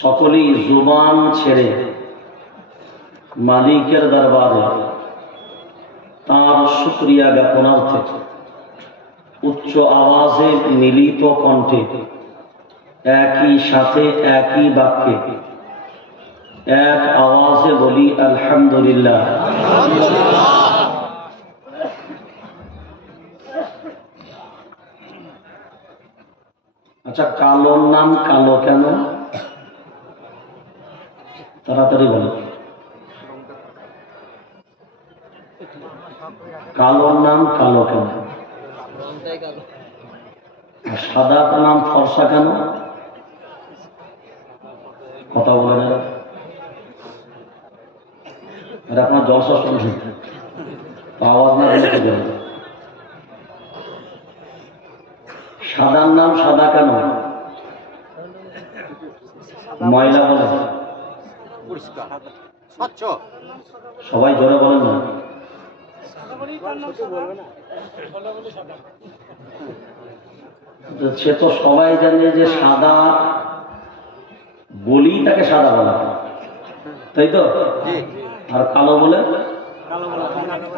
সকলেই জুবান ছেড়ে মালিকের দরবারে তার শুক্রিয়া জ্ঞাপনার্থে উচ্চ আওয়াজে মিলিত কণ্ঠে একই সাথে একই বাক্যে এক আওয়াজে বলি, আলহামদুলিল্লাহ। আচ্ছা কালোর নাম কালো কেন? তাড়াতাড়ি বলো। কালোর নাম কালো কেন? সাদা নাম ফর্সা কেন কথা বলে না আর আপনার জলসা শুনছেন তো আওয়াজ না দিলে কি বলব? সাদার নাম সাদা কেন? ময়লা বলে। সবাই জোরে বলেন না। সে তো সবাই জানে যে সাদা বলি তাকে সাদা বলা হয়। তাই তো? আর কালো বলে?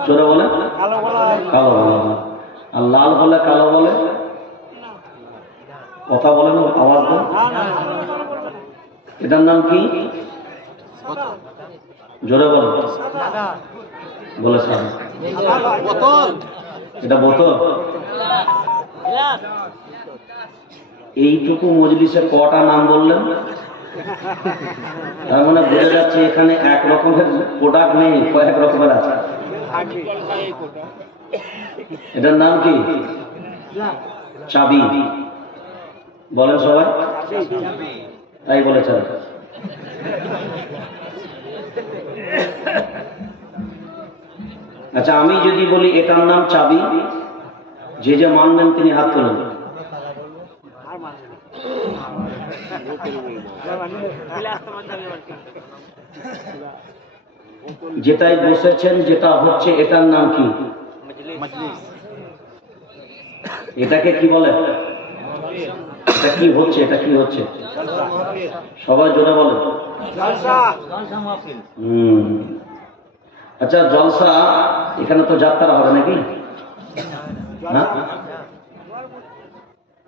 জোরে বলে? কালো বলে। আর লাল বলে কালো বলে? কথা বলেন আওয়াজ দেন। এটার নাম কি? জোরে বল। বলে এটা বোতল? এইটুকু মজলিসে কটা নাম বললেন? তার মানে বোঝা যাচ্ছে এখানে এক রকমের প্রোডাক্ট নেই কয়েক রকমের আছে। এটার নাম কি? চাবি। বলেন সবাই। তাই বলেছেন। আচ্ছা আমি যদি বলি এটার নাম চাবি যে যে মানবেন তিনি হাত তোলেন। যেটাই বসেছেন যেটা হচ্ছে এটার নাম কি? এটাকে কি বলে? এটা কি হচ্ছে এটা কি হচ্ছে? সবাই জোরে বলে হুম। আচ্ছা জলসা এখানে তো যাত্রা হবে নাকি?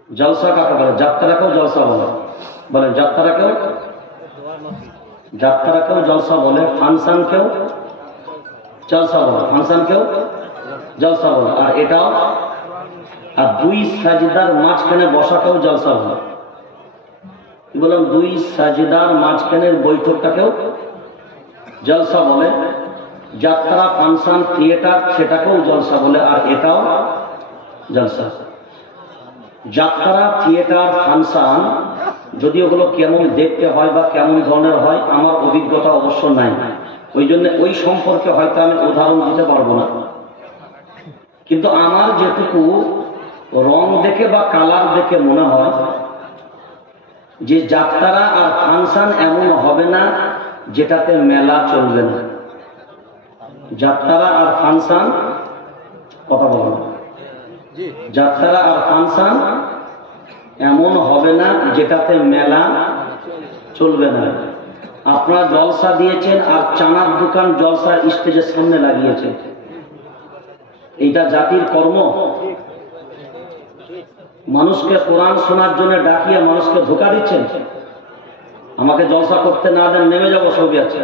জলসা কাকে বলে? যাত্রাকেও জলসা বলে। বলেন যাত্রাকেও? যাত্রাকেও জলসা বলে ফাংশনকেও জলসা বলে। ফাংশনকেও জলসা বলে। আর এটাও আর দুই সাজদার মাঝখানে বসাটাও জলসা কি বললাম? দুই সাজদার মাঝখানের বৈঠকটাকেও জলসা বলে। যাত্রা, ফাংশন, থিয়েটার, সেটাকেও জলসা বলে, আর এটাও জলসা। যাত্রা, থিয়েটার, ফাংশন যদি ওগুলো কেমন দেখতে হয় বা কেমন ধরনের হয়, আমার অভিজ্ঞতা অবশ্য নাই। ওই জন্য ওই সম্পর্কে হয়তো আমি উদাহরণ দিতে পারব না। কিন্তু আমার যেটুকু রং দেখে বা কালার দেখে মনে হয় যে যাত্রা আর ফাংশন এমন হবে না যেটাতে মেলা চলবে না। যাত্রা আর ফাংশন কথা বলব যাত্রা আর ফাংশন এমন হবে না যেটাতে মেলা চলবে না। আপনারা জলসা দিয়েছেন আর চানার দোকান জলসা স্টেজের সামনে লাগিয়েছেন। এইটা জাতির কর্ম? মানুষকে কোরআন শোনার জন্য ডাকিয়ে মানুষকে ধোকা দিচ্ছেন? আমাকে জলসা করতে না দেন নেমে যাব সৌদি আছে।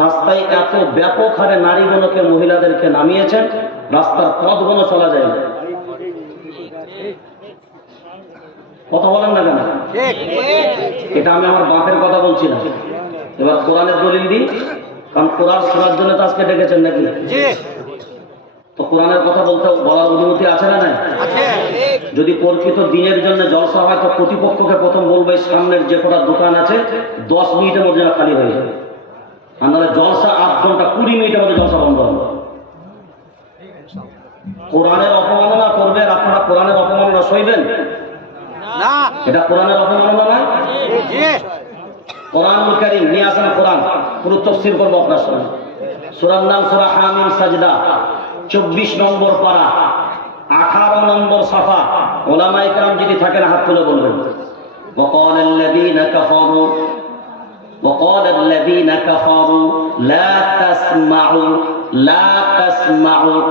রাস্তায় এত ব্যাপক হারে নারীগণকে মহিলাদেরকে নামিয়েছেন রাস্তার পথগুলো চলা যায় না। কথা বলেন না কেন? এটা আমি আমার বাপের কথা বলছি না। এবার কোরআনের দলিল দিই কারণ কোরআন শোনার জন্য তো আজকে ডেকেছেন নাকি? তো কোরআনের কথা বলতে বলার অনুমতি আছে না নাই? যদি প্রকৃত দিনের জন্য জলসা হয় তো প্রতিপক্ষকে প্রথম বলব সামনের যে কটা দোকান আছে দশ মিনিটের মধ্যে খালি হয়ে যাবে আর নাহলে জলসা আধ ঘণ্টা কুড়ি মিনিটের মধ্যে জলসা বন্ধ হবে। কোরআনের অপমাননা করবে আর আপনারা কোরআনের অপমাননা সইবেন? এটা কোরআনের অপমাননা নয় কোরআন কারিম নিয়ে আসেন কোরআন। পুরো তফসির করব আপনার সঙ্গে সুরার নাম সুরা হামিম সাজদা চব্বিশ নম্বর পারা। আঠারো নম্বর সাফা ওলামা ইকরাম যদি থাকেন হাত তুলে বলবেন وقال الذين كفروا وقال الذين كفروا لا تسمعوا لا تسمعوا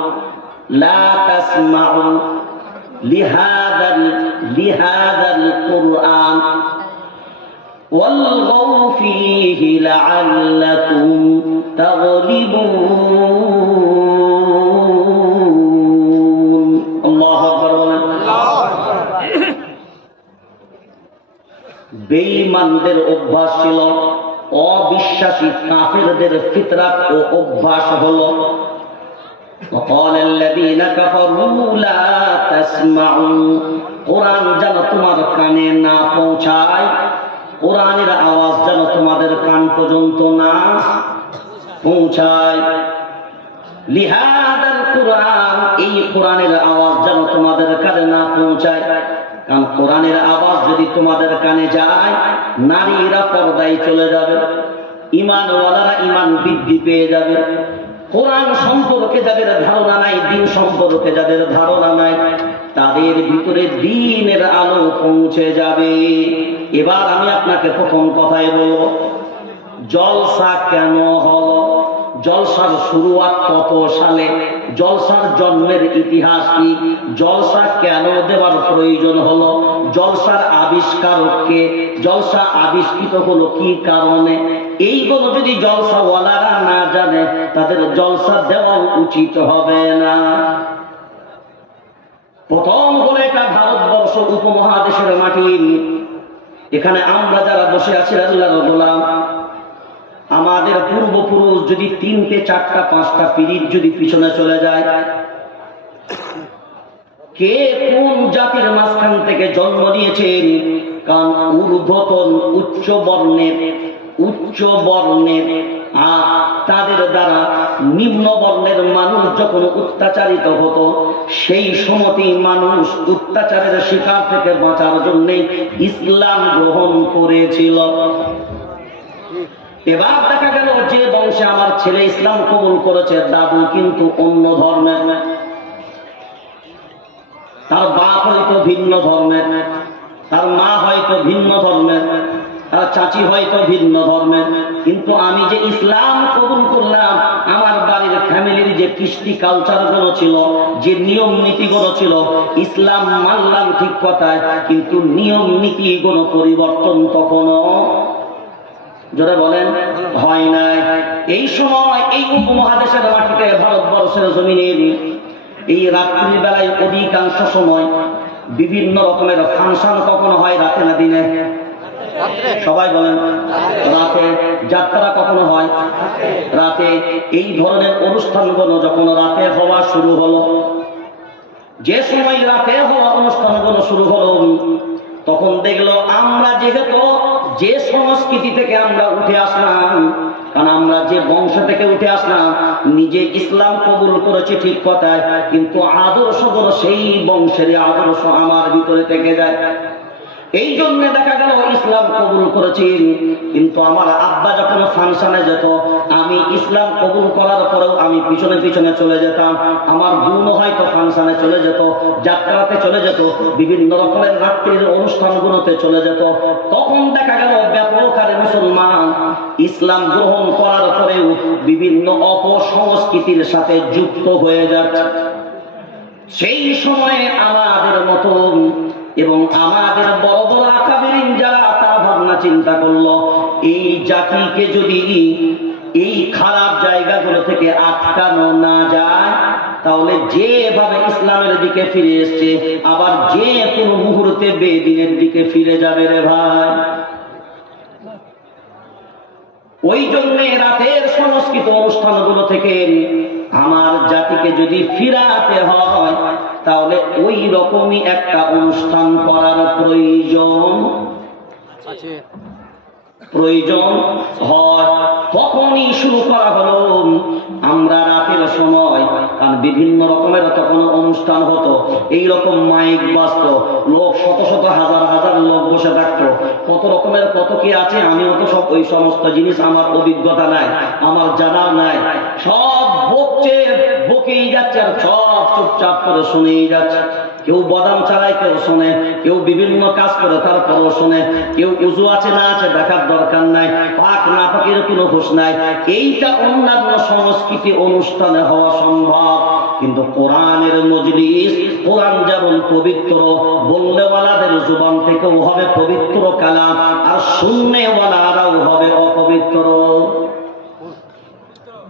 لا تسمعوا لهذا ال- لهذا القرآن والغوا فيه لعلكم تغلبون বেঈমানদের অভ্যাস ছিল অবিশ্বাসী কাফেরদের ফিতরাত ও অভ্যাস হলো وقال الذين كفروا لا تسمعوا কোরআন যেন তোমার কানে না পৌঁছায় কোরআনের আওয়াজ যেন তোমাদের কান পর্যন্ত না পৌঁছায় লিহাদার কোরআন এই কোরআনের আওয়াজ যেন তোমাদের কানে না পৌঁছায় কারণ কোরআনের আওয়াজ যদি তোমাদের কানে যায়, নারীরা পর্দায় চলে যাবে, ইমানওয়ালারা ইমান বৃদ্ধি পেয়ে যাবে। কোরআন সম্পর্কে যাদের ধারণা নাই, দিন সম্পর্কে যাদের ধারণা নাই, তাদের ভিতরে দিনের আলো পৌঁছে যাবে। এবার আমি আপনাকে প্রথম কথাই বলব, জলসা কেন হলো? জলসার শুরুয়াত কত সালে? জলসার জন্মের ইতিহাস কি? জলসা কেন দেওয়ার প্রয়োজন হলো? জলসার আবিষ্কারককে জলসা আবিষ্কৃত হলো কি কারণে? এইগুলো যদি জলসাওয়ালারা না জানে, তাদের জলসা দেওয়া উচিত হবে না। প্রথম হলো এটা ভারতবর্ষ উপমহাদেশের মাটি। এখানে আমরা যারা বসে আছি, আল্লাহর গোলাম আমাদের পূর্বপুরুষ যদি তিনটে, চারটা, পাঁচটা পিরিত যদি পিছনে চলে যায়, কে কোন জাতির মাঝখান থেকে জন্ম নিয়েছেন? কারণ ঊর্ধ্বতন উচ্চ বর্ণের উচ্চ বর্ণের আর তাদের দ্বারা নিম্ন বর্ণের মানুষ যখন অত্যাচারিত হতো, সেই সময়তেই মানুষ অত্যাচারের শিকার থেকে বাঁচার জন্য ইসলাম গ্রহণ করেছিল। এবার দেখা গেল যে বংশে আমার ছেলে ইসলাম কবুল করেছে, দাদু কিন্তু অন্য ধর্মের। তার বাপ হয়তো ভিন্ন ধর্মের, তার মা হয়তো ভিন্ন ধর্মের, তার চাচি হয়তো ভিন্ন ধর্মের। কিন্তু আমি যে ইসলাম কবুল করলাম, আমার বাড়ির ফ্যামিলির যে কৃষ্টি কালচারগুলো ছিল, যে নিয়ম নীতি গুলো ছিল, ইসলাম মানলাম ঠিক কথায়, কিন্তু নিয়ম নীতি গুলো পরিবর্তন তখনও যারা বলেন, হয় নাই। এই সময় এই উপমহাদেশের মাটিতে ভারতবর্ষের জমিনের এই রাত্রির বেলায় অধিকাংশ সময় বিভিন্ন রকমের ফাংশন কখনো হয় রাতে না দিনে? সবাই বলেন, রাতে। যাত্রা কখনো হয়? রাতে। এই ধরনের অনুষ্ঠানগুলো যখন রাতে হওয়া শুরু হলো, যে সময় রাতে হওয়া অনুষ্ঠানগুলো শুরু হলো তখন দেখল আমরা যেহেতু যে সংস্কৃতি থেকে আমরা উঠে আসলাম, কারণ আমরা যে বংশ থেকে উঠে আসলাম, নিজে ইসলাম কবুল করেছি ঠিক কথায়, কিন্তু আদর্শগুলো সেই বংশের আদর্শ আমার ভিতরে থেকে যায়। এই জন্য দেখা গেল ইসলাম কবুল করেছি। কিন্তু আমার আব্বা যখন ফাংশনে যেত, আমি ইসলাম কবুল করার পরেও আমি পিছনে পিছনে চলে যেতাম। আমার বোন হয়তো ফাংশনে চলে যেত, যাত্রাতে চলে যেত, বিভিন্ন রকমের রাত্রির অনুষ্ঠানগুলোতে চলে যেত। তখন দেখা গেল ব্যাপক আরে মুসলমান ইসলাম গ্রহণ করার পরেও বিভিন্ন অপসংস্কৃতির সাথে যুক্ত হয়ে যাচ্ছে। সেই সময়ে আমাদের মতো এবং আমাদের বড় বড় আকাবিরিন যারা তা ভাবনা চিন্তা করল, এই জাতিকে যদি এই খারাপ জায়গাগুলো থেকে আটকানো না যায়, তাহলে যেভাবে ইসলামের দিকে ফিরে এসছে, আবার যে কোনো মুহূর্তে বেদিনের দিকে ফিরে যাবে রে ভাই। ওই জন্য রাতের সংস্কৃত অনুষ্ঠানগুলো থেকে আমার জাতিকে যদি ফিরাতে হয় তাহলে ওই রকমই একটা অনুষ্ঠান করার প্রয়োজন। প্রয়োজন হয় তখনই শুরু করা হলো। আমরা রাতের সময় কারণ বিভিন্ন রকমের তখন অনুষ্ঠান হতো এই রকম মাইক বাজত লোক শত শত হাজার হাজার লোক বসে থাকতো। কত রকমের কত কি আছে আমিও তো সব ওই সমস্ত জিনিস আমার অভিজ্ঞতা নাই, আমার জানা নাই। সব বকছে, বকেই যাচ্ছে আর সব চুপচাপ করে শুনেই যাচ্ছে। কেউ বাদাম চালায় কেউ শোনে, কেউ বিভিন্ন কাজ করে তারপরও শোনে, কেউ উজু আছে না আছে দেখার দরকার নাই, পাক না পাকের কোনো হুশ নাই। এইটা অন্যান্য সংস্কৃতি অনুষ্ঠানে হওয়া সম্ভব। কিন্তু কোরআনের মজলিস, কোরআন যেমন পবিত্র, বললেওয়ালাদের জুবান থেকেও হবে পবিত্র কালাম, আর শূন্যওয়ালারাও হবে অপবিত্র।